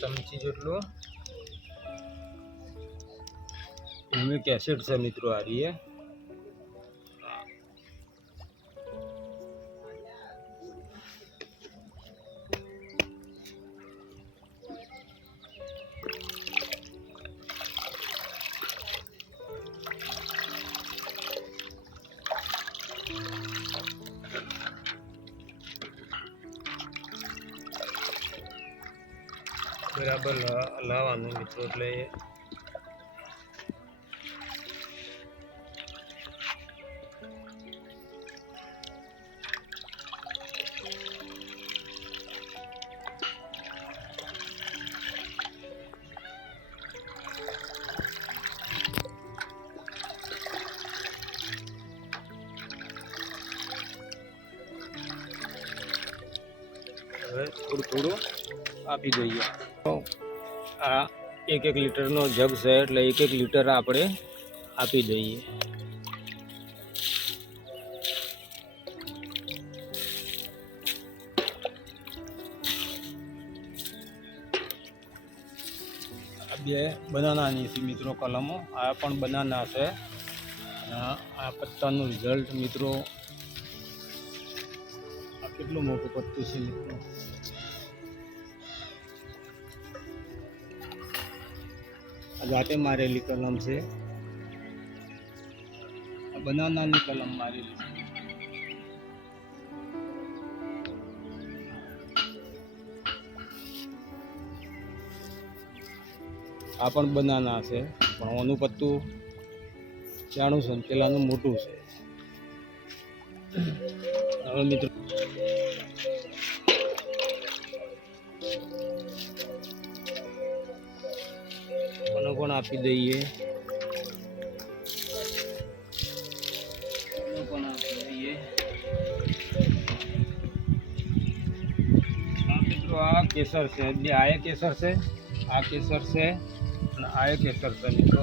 ચમચી જેટલું એમની કેસેટ છે મિત્રો આ રહી બરાબર લાવવાનું મિત્રો એટલે હવે થોડું થોડું આપી દઈએ આ એક એક લીટરનો જગ છે એટલે એક એક લીટર આપણે આપી દઈએ બે બનાનાની છે મિત્રો કલમો આ પણ બનાના છે આ પત્તાનું રિઝલ્ટ મિત્રો કેટલું મોટું પત્તું છે મિત્રો જાતે મારેલી કલમ છે બનાનાની કલમ મારેલી છે આ પણ બનાના છે પણ ઓનું પત્તું જાણું છે પેલાનું મોટું છે હવે મિત્રો કોને કોણ આપી દઈએ કોણ આપી દઈએ મિત્રો આ કેસર છે બે આયે કેસર છે આ કેસર છે અને આયે કેસર છે મિત્રો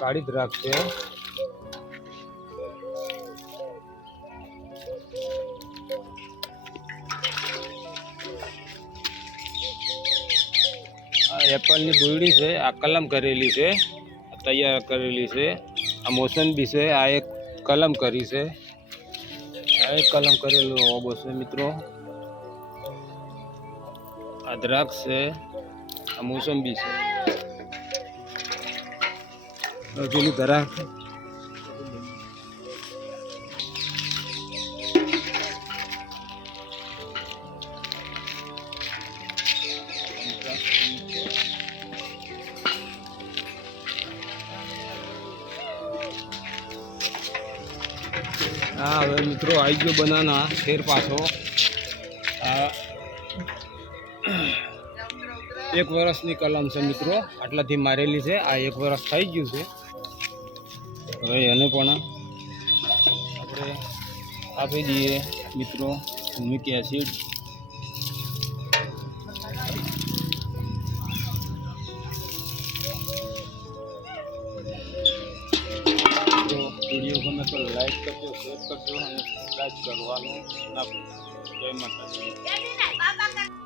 काढ़ी द्राक्ष एप्पल बुरी से आ कलम करेली से तैयार करेली से आ मौसमी से आ एक कलम करी से आ एक कलम करेलो ओबो से मित्रों अदरक से आ मौसमी से પેલું ધરા હા હવે મિત્રો આવી ગયો બનાના ફેર પાછો આ એક વર્ષની કલમ છે મિત્રો આટલાથી મારેલી છે આ એક વર્ષ થઈ ગયું છે હવે એને પણ આપણે આપી દઈએ મિત્રો ભૂમિક એસિડ વિડીયો ગમે તો લાઈક કરજો શેર કરજો અને સબસ્ક્રાઈબ કરવાનું ના ભૂલજો જય માતાજી